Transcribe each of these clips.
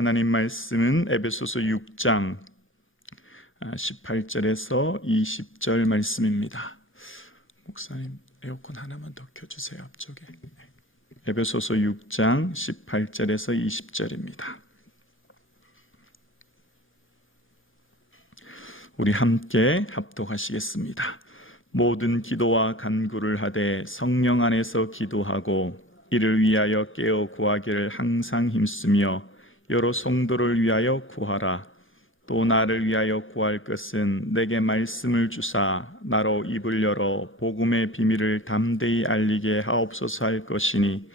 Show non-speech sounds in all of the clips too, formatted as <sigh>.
하나님 말씀은 에베소서 6장 18절에서 20절 말씀입니다. 목사님 에어컨 하나만 더 켜주세요 앞쪽에. 에베소서 6장 18절에서 20절입니다. 우리 함께 합독하시겠습니다. 모든 기도와 간구를 하되 성령 안에서 기도하고 이를 위하여 깨어 구하기를 항상 힘쓰며 여러 성도를 위하여 구하라. 또 나를 위하여 구할 것은 내게 말씀을 주사 나로 입을 열어 복음의 비밀을 담대히 알리게 하옵소서 할 것이니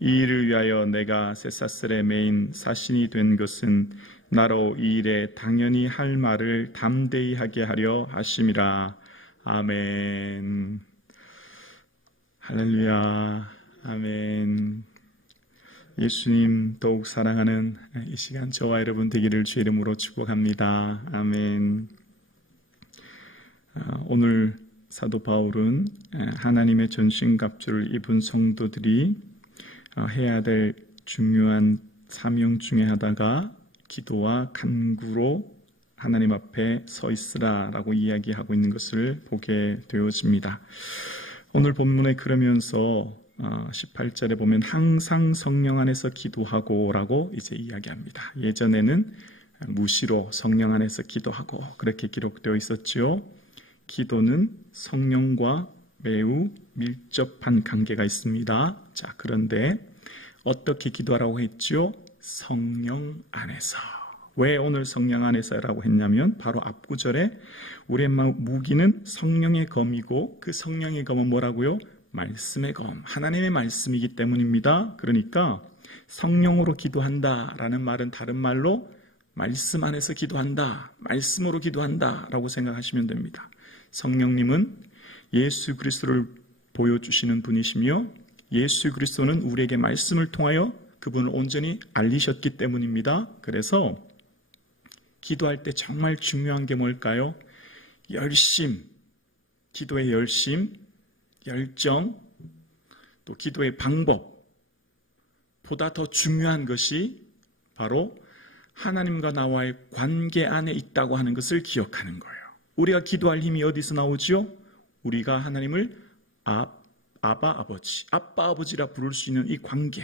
이 일을 위하여 내가 쇠사슬에 매인 사신이 된 것은 나로 이 일에 당연히 할 말을 담대히 하게 하려 하심이라. 아멘. 할렐루야. 아멘. 예수님 더욱 사랑하는 이 시간 저와 여러분 되기를 주의 이름으로 축복합니다. 아멘. 아, 오늘 사도 바울은 하나님의 전신갑주를 입은 성도들이 어, 해야 될 중요한 사명 중에 하다가 기도와 간구로 하나님 앞에 서 있으라라고 이야기하고 있는 것을 보게 되어집니다. 오늘 본문에 그러면서 18절에 어, 보면 항상 성령 안에서 기도하고라고 이제 이야기합니다. 예전에는 무시로 성령 안에서 기도하고 그렇게 기록되어 있었지요. 기도는 성령과 매우 밀접한 관계가 있습니다. 자, 그런데 어떻게 기도하라고 했죠? 성령 안에서. 왜 오늘 성령 안에서라고 했냐면 바로 앞구절에 우리의 무기는 성령의 검이고 그 성령의 검은 뭐라고요? 말씀의 검, 하나님의 말씀이기 때문입니다. 그러니까 성령으로 기도한다 라는 말은 다른 말로 말씀 안에서 기도한다, 말씀으로 기도한다 라고 생각하시면 됩니다. 성령님은 예수 그리스도를 보여주시는 분이시며 예수 그리스도는 우리에게 말씀을 통하여 그분을 온전히 알리셨기 때문입니다. 그래서 기도할 때 정말 중요한 게 뭘까요? 열심, 기도의 열심, 열정, 또 기도의 방법, 보다 더 중요한 것이 바로 하나님과 나와의 관계 안에 있다고 하는 것을 기억하는 거예요. 우리가 기도할 힘이 어디서 나오지요? 우리가 하나님을 아, 아바 아버지, 아빠 아버지라 부를 수 있는 이 관계.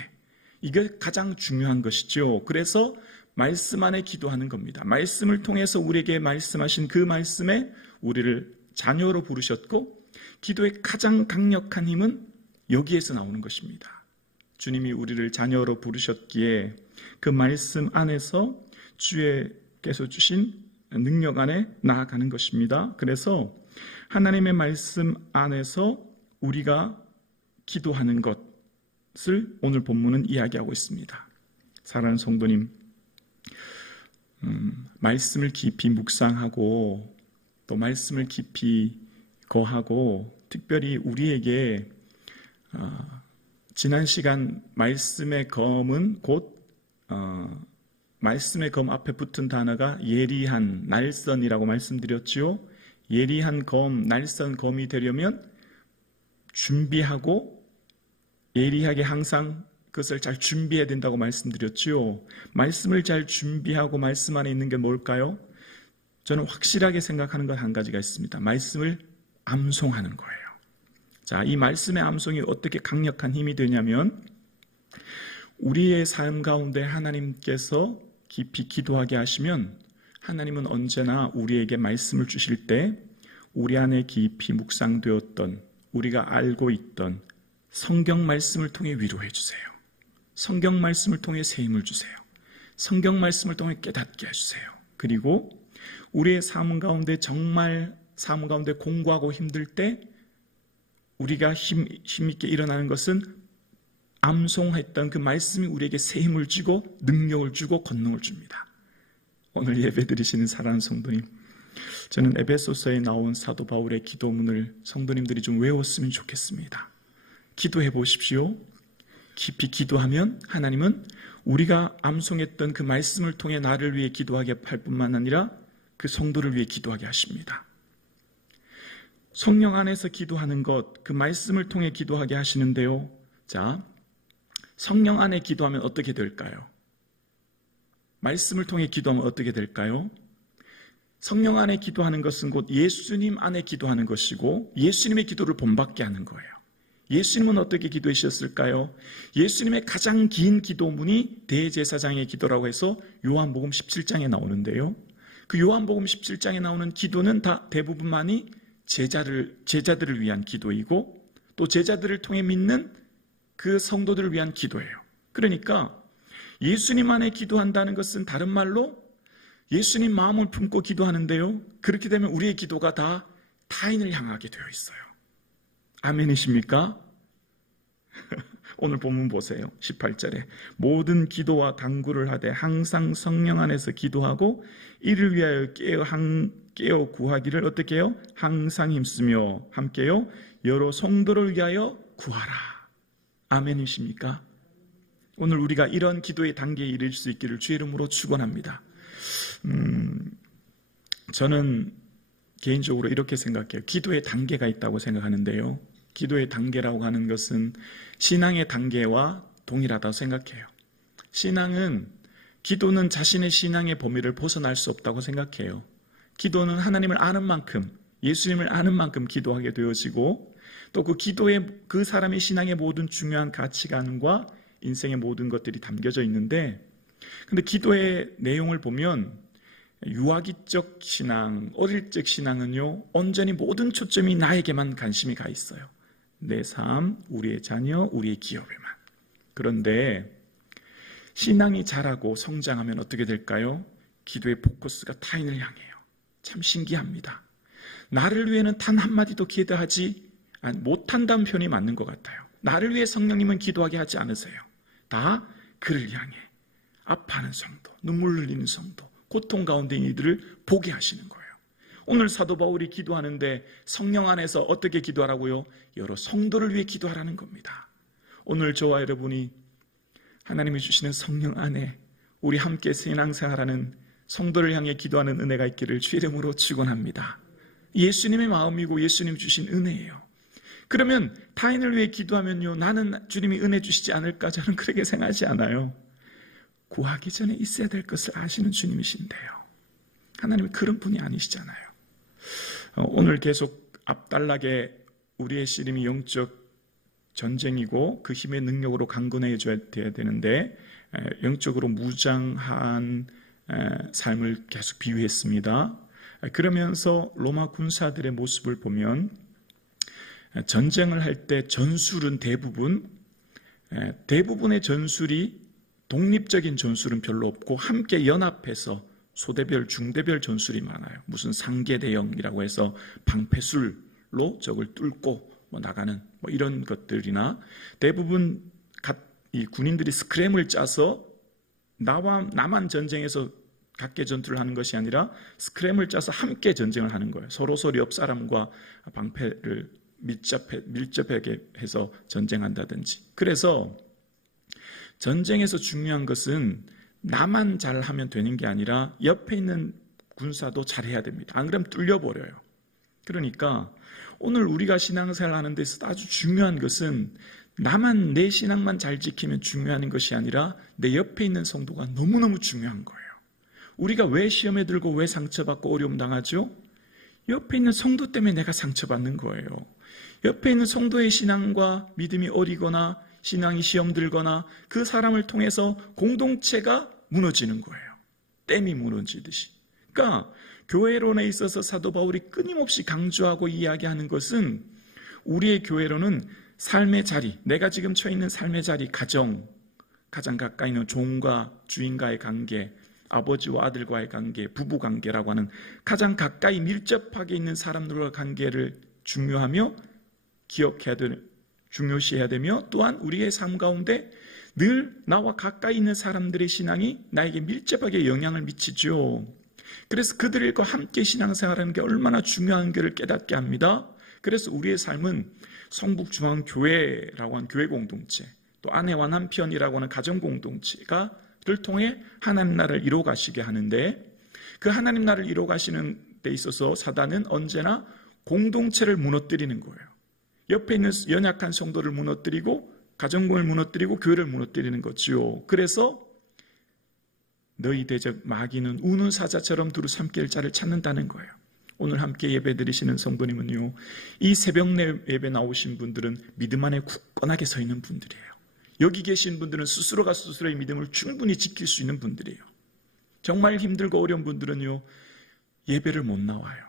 이게 가장 중요한 것이죠. 그래서 말씀 안에 기도하는 겁니다. 말씀을 통해서 우리에게 말씀하신 그 말씀에 우리를 자녀로 부르셨고 기도의 가장 강력한 힘은 여기에서 나오는 것입니다. 주님이 우리를 자녀로 부르셨기에 그 말씀 안에서 주께서 주신 능력 안에 나아가는 것입니다. 그래서 하나님의 말씀 안에서 우리가 기도하는 것을 오늘 본문은 이야기하고 있습니다. 사랑하는 성도님, 음, 말씀을 깊이 묵상하고 또 말씀을 깊이 거하고 특별히 우리에게 어, 지난 시간 말씀의 검은 곧 어, 말씀의 검 앞에 붙은 단어가 예리한 날선이라고 말씀드렸지요. 예리한 검, 날선 검이 되려면 준비하고 예리하게 항상 그것을 잘 준비해야 된다고 말씀드렸지요. 말씀을 잘 준비하고 말씀 안에 있는 게 뭘까요? 저는 확실하게 생각하는 것 한 가지가 있습니다. 말씀을 암송하는 거예요. 자, 이 말씀의 암송이 어떻게 강력한 힘이 되냐면 우리의 삶 가운데 하나님께서 깊이 기도하게 하시면 하나님은 언제나 우리에게 말씀을 주실 때 우리 안에 깊이 묵상되었던 우리가 알고 있던 성경 말씀을 통해 위로해 주세요. 성경 말씀을 통해 새 힘을 주세요. 성경 말씀을 통해 깨닫게 해주세요. 그리고 우리의 삶 가운데 정말 삶 가운데 공부하고 힘들 때 우리가 힘, 힘있게 일어나는 것은 암송했던 그 말씀이 우리에게 새 힘을 주고 능력을 주고 권능을 줍니다. 오늘 예배 드리시는 사랑하는 성도님, 저는 에베소서에 나온 사도 바울의 기도문을 성도님들이 좀 외웠으면 좋겠습니다. 기도해 보십시오. 깊이 기도하면 하나님은 우리가 암송했던 그 말씀을 통해 나를 위해 기도하게 할 뿐만 아니라 그 성도를 위해 기도하게 하십니다. 성령 안에서 기도하는 것, 그 말씀을 통해 기도하게 하시는데요. 자, 성령 안에 기도하면 어떻게 될까요? 말씀을 통해 기도하면 어떻게 될까요? 성령 안에 기도하는 것은 곧 예수님 안에 기도하는 것이고 예수님의 기도를 본받게 하는 거예요. 예수님은 어떻게 기도하셨을까요? 예수님의 가장 긴 기도문이 대제사장의 기도라고 해서 요한복음 17장에 나오는데요. 그 요한복음 17장에 나오는 기도는 다 대부분만이 제자를 제자들을 위한 기도이고 또 제자들을 통해 믿는 그 성도들을 위한 기도예요. 그러니까 예수님 안에 기도한다는 것은 다른 말로 예수님 마음을 품고 기도하는데요. 그렇게 되면 우리의 기도가 다 타인을 향하게 되어 있어요. 아멘이십니까? <laughs> 오늘 본문 보세요. 18절에 모든 기도와 당구를 하되 항상 성령 안에서 기도하고 이를 위하여 깨어, 항, 깨어 구하기를 어떻게 해요? 항상 힘쓰며 함께요. 여러 성도를 위하여 구하라. 아멘이십니까? 오늘 우리가 이런 기도의 단계에 이를 수 있기를 주의 이름으로 축원합니다. 음, 저는 개인적으로 이렇게 생각해요. 기도의 단계가 있다고 생각하는데요. 기도의 단계라고 하는 것은 신앙의 단계와 동일하다고 생각해요. 신앙은 기도는 자신의 신앙의 범위를 벗어날 수 없다고 생각해요. 기도는 하나님을 아는 만큼, 예수님을 아는 만큼 기도하게 되어지고 또 그 기도에 그 사람의 신앙의 모든 중요한 가치관과 인생의 모든 것들이 담겨져 있는데 근데 기도의 내용을 보면 유아기적 신앙, 어릴 적 신앙은요, 온전히 모든 초점이 나에게만 관심이 가 있어요. 내 삶, 우리의 자녀, 우리의 기업에만. 그런데 신앙이 자라고 성장하면 어떻게 될까요? 기도의 포커스가 타인을 향해요. 참 신기합니다. 나를 위해는 단 한마디도 기도하지 못한다는 표현이 맞는 것 같아요. 나를 위해 성령님은 기도하게 하지 않으세요. 다 그를 향해 아파하는 성도, 눈물 흘리는 성도, 고통 가운데 이들을 보게 하시는 거예요. 오늘 사도 바울이 기도하는데 성령 안에서 어떻게 기도하라고요? 여러 성도를 위해 기도하라는 겁니다. 오늘 저와 여러분이 하나님이 주시는 성령 안에 우리 함께 신앙생활하는 성도를 향해 기도하는 은혜가 있기를 주 이름으로 축원합니다. 예수님의 마음이고 예수님 주신 은혜예요. 그러면 타인을 위해 기도하면요, 나는 주님이 은혜 주시지 않을까 저는 그렇게 생각하지 않아요. 구하기 전에 있어야 될 것을 아시는 주님이신데요. 하나님은 그런 분이 아니시잖아요. 어, 오늘 계속 앞달나게 우리의 씨름이 영적 전쟁이고 그 힘의 능력으로 강건해 줘야 되는데 영적으로 무장한 삶을 계속 비유했습니다. 그러면서 로마 군사들의 모습을 보면 전쟁을 할 때 전술은 대부분 대부분의 전술이 독립적인 전술은 별로 없고 함께 연합해서 소대별, 중대별 전술이 많아요. 무슨 상계 대형이라고 해서 방패술로 적을 뚫고 뭐 나가는 뭐 이런 것들이나 대부분 이 군인들이 스크램을 짜서 나와 나만 전쟁에서 각계 전투를 하는 것이 아니라 스크램을 짜서 함께 전쟁을 하는 거예요. 서로 서로 옆 사람과 방패를 밀접해, 밀접하게 해서 전쟁한다든지. 그래서 전쟁에서 중요한 것은 나만 잘하면 되는 게 아니라 옆에 있는 군사도 잘해야 됩니다. 안 그러면 뚫려버려요. 그러니까 오늘 우리가 신앙생활 하는 데서 아주 중요한 것은 나만 내 신앙만 잘 지키면 중요한 것이 아니라 내 옆에 있는 성도가 너무너무 중요한 거예요. 우리가 왜 시험에 들고 왜 상처받고 어려움 당하죠? 옆에 있는 성도 때문에 내가 상처받는 거예요. 옆에 있는 성도의 신앙과 믿음이 어리거나 신앙이 시험 들거나 그 사람을 통해서 공동체가 무너지는 거예요. 댐이 무너지듯이. 그러니까 교회론에 있어서 사도 바울이 끊임없이 강조하고 이야기하는 것은 우리의 교회론은 삶의 자리, 내가 지금 처해 있는 삶의 자리, 가정, 가장 가까이 있는 종과 주인과의 관계, 아버지와 아들과의 관계, 부부 관계라고 하는 가장 가까이 밀접하게 있는 사람들과 관계를 중요하며 기억해야 되는 중요시해야 되며 또한 우리의 삶 가운데 늘 나와 가까이 있는 사람들의 신앙이 나에게 밀접하게 영향을 미치죠. 그래서 그들과 함께 신앙생활하는 게 얼마나 중요한 것을 깨닫게 합니다. 그래서 우리의 삶은 성북중앙교회라고 하는 교회 공동체, 또 아내와 남편이라고 하는 가정 공동체가 를 통해 하나님 나라를 이루어 가시게 하는데 그 하나님 나라를 이루어 가시는 데 있어서 사단은 언제나 공동체를 무너뜨리는 거예요. 옆에 있는 연약한 성도를 무너뜨리고 가정공을 무너뜨리고 교회를 무너뜨리는 거지요. 그래서 너희 대적 마귀는 우는 사자처럼 두루 삼킬 자를 찾는다는 거예요. 오늘 함께 예배 드리시는 성도님은요, 이 새벽 내 예배 나오신 분들은 믿음 안에 굳건하게 서 있는 분들이에요. 여기 계신 분들은 스스로가 스스로의 믿음을 충분히 지킬 수 있는 분들이에요. 정말 힘들고 어려운 분들은요, 예배를 못 나와요.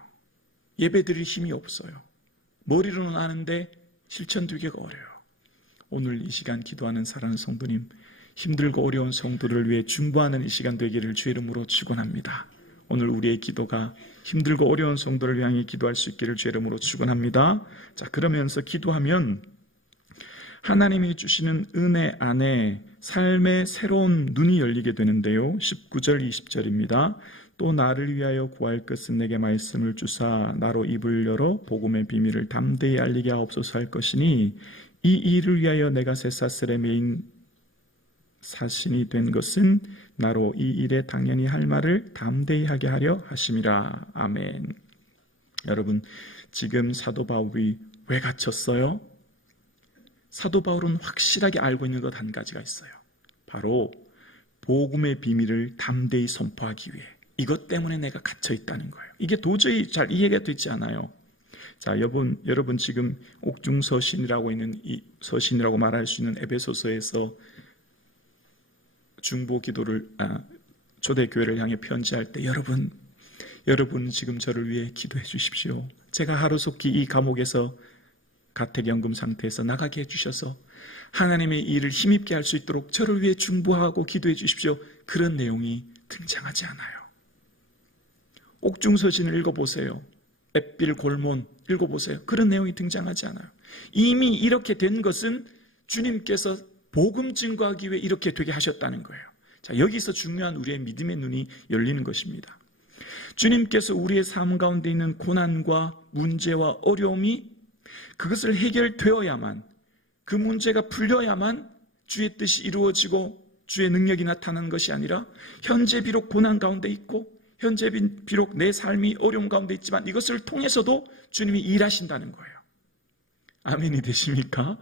예배 드릴 힘이 없어요. 머리로는 아는데 실천되기가 어려워요. 오늘 이 시간 기도하는 사랑하는 성도님, 힘들고 어려운 성도를 위해 중보하는 이 시간 되기를 주의 이름으로 축원합니다. 오늘 우리의 기도가 힘들고 어려운 성도를 향해 기도할 수 있기를 주의 이름으로 축원합니다. 자, 그러면서 기도하면 하나님이 주시는 은혜 안에 삶의 새로운 눈이 열리게 되는데요. 19절 20절입니다. 또 나를 위하여 구할 것은 내게 말씀을 주사 나로 입을 열어 복음의 비밀을 담대히 알리게 하옵소서 할 것이니 이 일을 위하여 내가 셋사슬의 메인 사신이 된 것은 나로 이 일에 당연히 할 말을 담대히 하게 하려 하심이라. 아멘. 여러분, 지금 사도 바울이 왜 갇혔어요? 사도 바울은 확실하게 알고 있는 것 한 가지가 있어요. 바로 복음의 비밀을 담대히 선포하기 위해 이것 때문에 내가 갇혀 있다는 거예요. 이게 도저히 잘 이해가 되지 않아요. 자, 여러분, 여러분 지금 옥중 서신이라고 있는 이 서신이라고 말할 수 있는 에베소서에서 중보 기도를 아, 초대 교회를 향해 편지할 때 여러분 여러분 지금 저를 위해 기도해 주십시오. 제가 하루속히 이 감옥에서 가택연금 상태에서 나가게 해주셔서 하나님의 일을 힘입게 할 수 있도록 저를 위해 중보하고 기도해 주십시오. 그런 내용이 등장하지 않아요. 옥중서신을 읽어보세요. 햇빌 골몬 읽어보세요. 그런 내용이 등장하지 않아요. 이미 이렇게 된 것은 주님께서 복음 증거하기 위해 이렇게 되게 하셨다는 거예요. 자, 여기서 중요한 우리의 믿음의 눈이 열리는 것입니다. 주님께서 우리의 삶 가운데 있는 고난과 문제와 어려움이 그것을 해결되어야만 그 문제가 풀려야만 주의 뜻이 이루어지고 주의 능력이 나타나는 것이 아니라 현재 비록 고난 가운데 있고 현재 비록 내 삶이 어려움 가운데 있지만 이것을 통해서도 주님이 일하신다는 거예요. 아멘이 되십니까?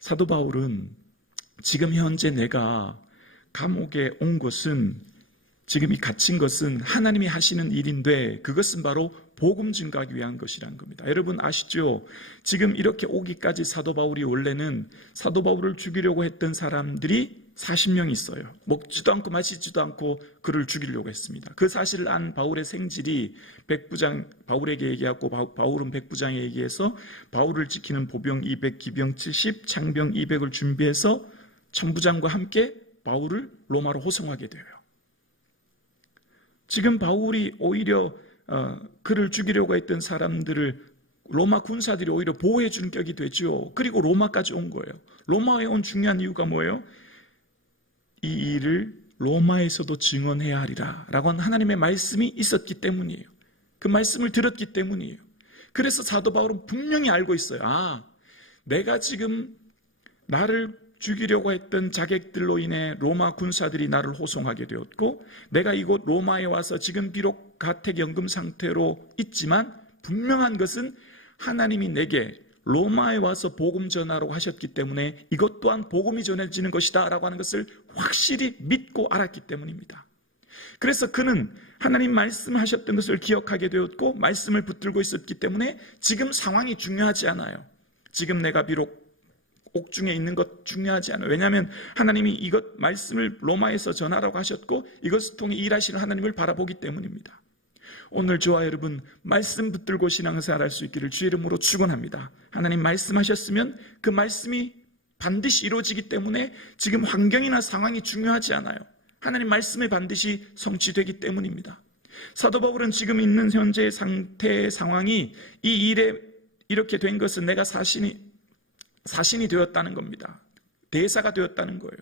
사도 바울은 지금 현재 내가 감옥에 온 것은 지금 이 갇힌 것은 하나님이 하시는 일인데 그것은 바로 복음 증가하기 위한 것이라는 겁니다. 여러분 아시죠? 지금 이렇게 오기까지 사도 바울이 원래는 사도 바울을 죽이려고 했던 사람들이 40명 있어요. 먹지도 않고 마시지도 않고 그를 죽이려고 했습니다. 그 사실을 안 바울의 생질이 백부장 바울에게 얘기하고 바울은 백부장에 얘기해서 바울을 지키는 보병 200, 기병 70, 창병 200을 준비해서 천부장과 함께 바울을 로마로 호송하게 돼요. 지금 바울이 오히려 어, 그를 죽이려고 했던 사람들을 로마 군사들이 오히려 보호해 준 격이 되죠. 그리고 로마까지 온 거예요. 로마에 온 중요한 이유가 뭐예요? 이 일을 로마에서도 증언해야 하리라 라고 하는 하나님의 말씀이 있었기 때문이에요. 그 말씀을 들었기 때문이에요. 그래서 사도 바울은 분명히 알고 있어요. 아, 내가 지금 나를 죽이려고 했던 자객들로 인해 로마 군사들이 나를 호송하게 되었고 내가 이곳 로마에 와서 지금 비록 가택연금 상태로 있지만 분명한 것은 하나님이 내게 로마에 와서 복음 전하라고 하셨기 때문에 이것 또한 복음이 전해지는 것이다 라고 하는 것을 확실히 믿고 알았기 때문입니다. 그래서 그는 하나님 말씀하셨던 것을 기억하게 되었고 말씀을 붙들고 있었기 때문에 지금 상황이 중요하지 않아요. 지금 내가 비록 옥중에 있는 것 중요하지 않아요. 왜냐하면 하나님이 이것 말씀을 로마에서 전하라고 하셨고 이것을 통해 일하시는 하나님을 바라보기 때문입니다. 오늘 저와 여러분 말씀 붙들고 신앙생활 할 수 있기를 주의 이름으로 축원합니다. 하나님 말씀하셨으면 그 말씀이 반드시 이루어지기 때문에 지금 환경이나 상황이 중요하지 않아요. 하나님 말씀이 반드시 성취되기 때문입니다. 사도 바울은 지금 있는 현재 상태의 상황이 이 일에 이렇게 된 것은 내가 사신이 사신이 되었다는 겁니다. 대사가 되었다는 거예요.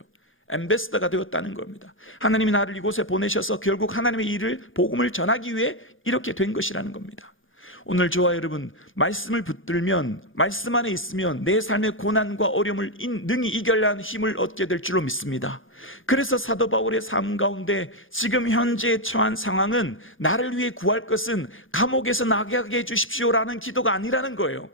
엠베스더가 되었다는 겁니다. 하나님이 나를 이곳에 보내셔서 결국 하나님의 일을 복음을 전하기 위해 이렇게 된 것이라는 겁니다. 오늘 저와 여러분 말씀을 붙들면 말씀 안에 있으면 내 삶의 고난과 어려움을 능히 이겨내는 힘을 얻게 될 줄로 믿습니다. 그래서 사도 바울의 삶 가운데 지금 현재 처한 상황은 나를 위해 구할 것은 감옥에서 나가게 해 주십시오라는 기도가 아니라는 거예요.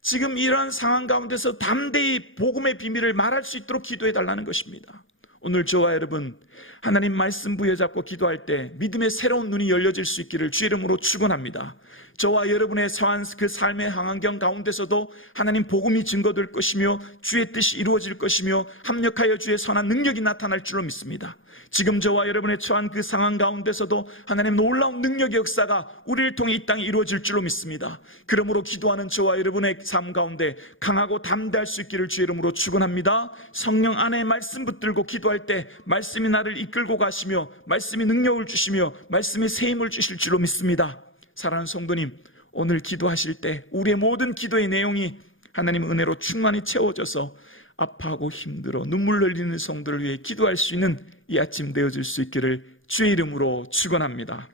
지금 이러한 상황 가운데서 담대히 복음의 비밀을 말할 수 있도록 기도해 달라는 것입니다. 오늘 저와 여러분 하나님 말씀 부여잡고 기도할 때 믿음의 새로운 눈이 열려질 수 있기를 주의 이름으로 축원합니다. 저와 여러분의 처한 그 삶의 환경 가운데서도 하나님 복음이 증거될 것이며 주의 뜻이 이루어질 것이며 합력하여 주의 선한 능력이 나타날 줄로 믿습니다. 지금 저와 여러분의 처한 그 상황 가운데서도 하나님 놀라운 능력의 역사가 우리를 통해 이 땅에 이루어질 줄로 믿습니다. 그러므로 기도하는 저와 여러분의 삶 가운데 강하고 담대할 수 있기를 주의 이름으로 축원합니다. 성령 안에 말씀 붙들고 기도할 때 말씀이 나를 이끌고 가시며 말씀이 능력을 주시며 말씀이 새 힘을 주실 줄로 믿습니다. 사랑하는 성도님, 오늘 기도하실 때 우리의 모든 기도의 내용이 하나님 은혜로 충만히 채워져서 아파하고 힘들어 눈물 흘리는 성도를 위해 기도할 수 있는 이 아침 되어질 수 있기를 주의 이름으로 축원합니다.